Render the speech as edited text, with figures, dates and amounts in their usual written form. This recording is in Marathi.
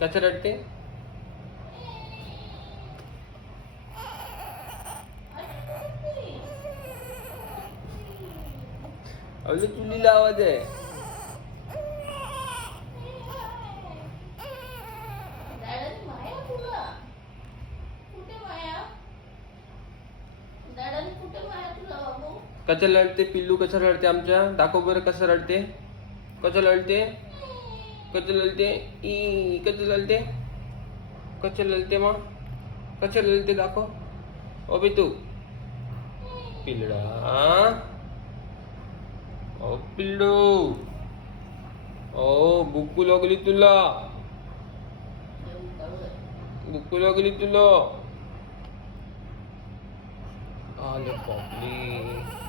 कसं रडते? अवले चुलीला आवाज आहे. कसं रडते पिल्लू? कसं रडते आमच्या? दाखव बरं कसं रडते. कसं रडते? कसं रडते? ई कसं रडते? कसं रडते मग? कसं रडते दाखव. ओ तू पिल्लडा. ओ पिल्लू. ओ भूक लागली तुला. भूक लागली तुला. आले बापरे.